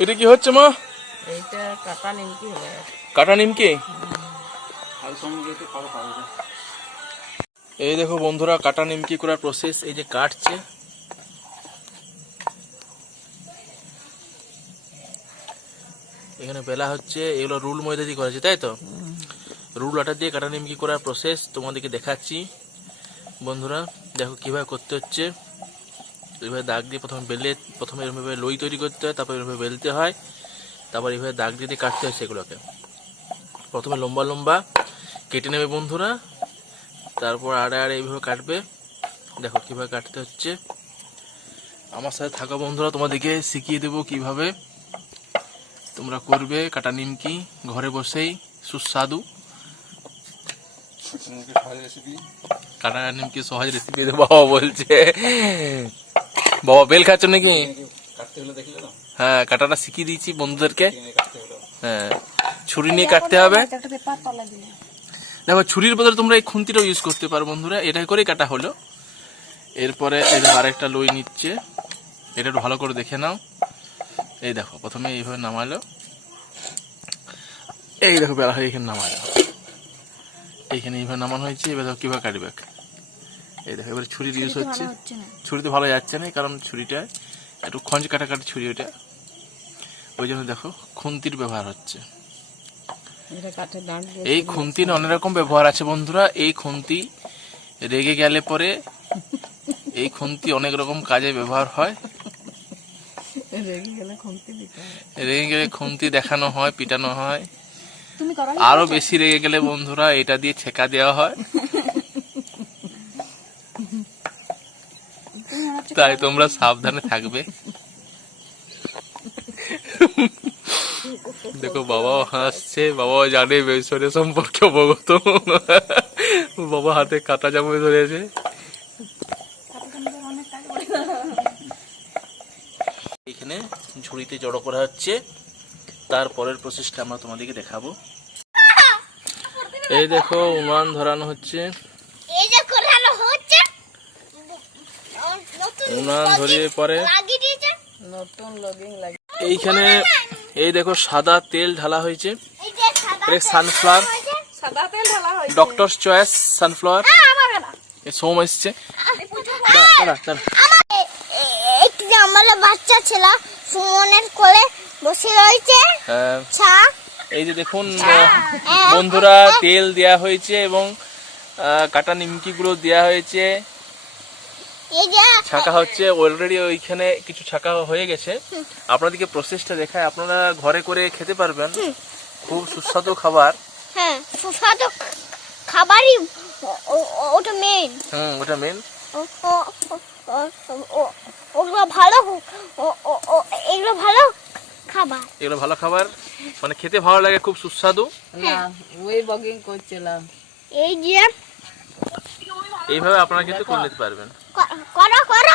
এটা কি হচ্ছে মা? এইটা কাটা নিমকি হবে। কাটা নিমকি। এই দেখো বন্ধুরা, কাটা নিমকি করার প্রসেস। এই যে কাটছে, এখানে বেলা হচ্ছে। এগুলো রুল ময়দা দিয়ে করেছে, তাই তো? রুল আটা দিয়ে কাটা নিমকি করার প্রসেস তোমাদেরকে দেখাচ্ছি বন্ধুরা। দেখো কিভাবে করতে হচ্ছে। এইভাবে দাগ দিয়ে প্রথমে এরভাবে লই তৈরি করতে হয়, তারপর এভাবে বেলতে হয়, তারপর এইভাবে দাগ দিয়ে কাটতে হয় সেগুলোকে। প্রথমে লম্বা লম্বা কেটে নেবে বন্ধুরা, তারপর আড়ে আড়ে এইভাবে কাটবে। দেখো কিভাবে কাটতে হচ্ছে। আমার সাথে থাকা বন্ধুরা, তোমাদেরকে শিখিয়ে দেবো কিভাবে তোমরা করবে কাটা নিমকি ঘরে বসেই সুস্বাদু। কাটা নিমকি সহজ রেসিপি বাবা বলছে। বাবা বেল খাচ্ছ নাকি? হ্যাঁ, কাটাটা শিখিয়ে দিয়েছি বন্ধুদেরকে। হ্যাঁ, ছুরি নিয়ে কাটতে হবে। দেখো ছুরির বদলে তোমরা এই খুন্তিটাও ইউজ করতে পারো বন্ধুরা। এটা করেই কাটা হলো। এরপরে এই দেখো আরেকটা লই নিচ্ছে, এটা একটু ভালো করে দেখে নাও। এই দেখো প্রথমে এইভাবে নামালো, এই দেখো বেলা হয়ে এখানে নামালো, এইখানে এইভাবে নামানো হয়েছে। এবার দেখো কিভাবে কাটবে। এই দেখো এবার ছুরির ইউজ হচ্ছে। ছুরিতে ভালো যাচ্ছে না, কারণ ছুরিটা একটু খঞ্জ কাটাকাটি ছুরি ওটা, ওই জন্য দেখো খুন্তির ব্যবহার হচ্ছে। এই খুন্তির অনেক রকম ব্যবহার আছে বন্ধুরা। এই খুন্তি রেগে গেলে পরে এই খুন্তি অনেক রকম কাজে ব্যবহার হয়। রেগে গেলে খুন্তি দেখানো হয়, পিটানো হয়। আরো বেশি রেগে গেলে বন্ধুরা এটা দিয়ে ছেকা দেওয়া হয়। তাই তোমরা সাবধানে থাকবে। দেখো বাবাও হাসছে, বাবাও জানে বেসরে সম্পর্কে অবগত। বাবা হাতে কাটা চামচ ধরেছে। এখানে ঝুড়িতে জড়ো করা হচ্ছে। তারপরের প্রসেসটা আমরা তোমাদেরকে দেখাবো। এই দেখো উনান ধরানো হচ্ছে। উনান ধরিয়ে পরে এইখানে এই দেখো সাদা তেল ঢালা হয়েছে। Sunflower, doctors choice sunflower. সোম এসছে। বাচ্চা ছিল সুমনের কোলে বসে রয়েছে। এই যে দেখুন বন্ধুরা, তেল দেয়া হয়েছে এবং কাটা নিমকি গুলো দেওয়া হয়েছে। ছাকা হচ্ছে অলরেডি, ওইখানে কিছু ছাকা হয়ে গেছে। আপনাদেরকে প্রসেসটা দেখায়, আপনারা ঘরে করে খেতে পারবেন। খুব সুস্বাদু খাবার। হ্যাঁ, সুস্বাদু খাবারই ওটা মেন। ওটা মেন। ওগুলো ভালো, এগুলো ভালো খাবার। এগুলো ভালো খাবার, মানে খেতে ভালো লাগে, খুব সুস্বাদু। না, ওই বগিং করছিলাম। এই যে এইভাবে আপনারা কিন্তু করে নিতে পারবেন। করো করো।